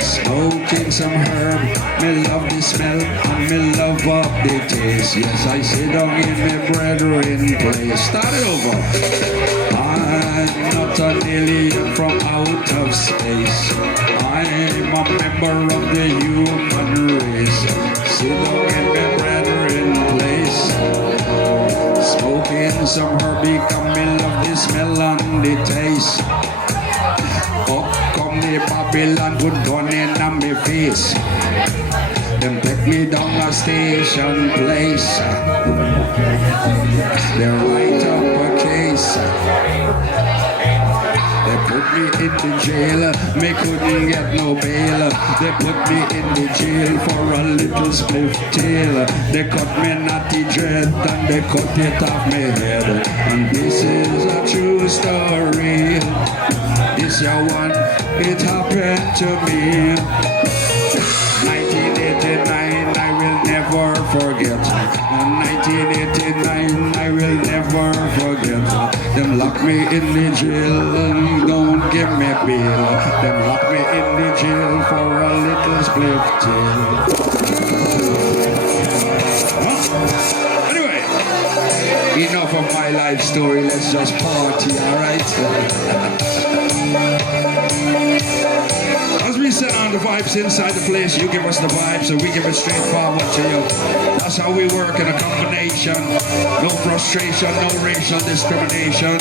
Smoking some herb, me love the smell and me love up the taste. Yes, I sit down in my brethren place. Start it over. I'm not an alien from out of space. I'm a member of the human race. Sit down in my brethren place. Smoking some herb because me love the smell and the taste. Up come the Babylon, put gun in on me face. Them take me down a station place. They write up a case. They put me in the jail, me couldn't get no bail. They put me in the jail for a little spliff tail. They cut me natty dread and they cut it off my head. And this is a true story. This your one, it happened to me. 1989, I will never forget. 1989, I will never forget. Them lock me in the jail and don't give me bail. Them lock me in the jail for a little split tail. Anyway, enough of my life story. Let's just party, alright? As we set on the vibes inside the place, you give us the vibes and we give it straight forward to you. That's how we work in a combination. No frustration, no racial discrimination.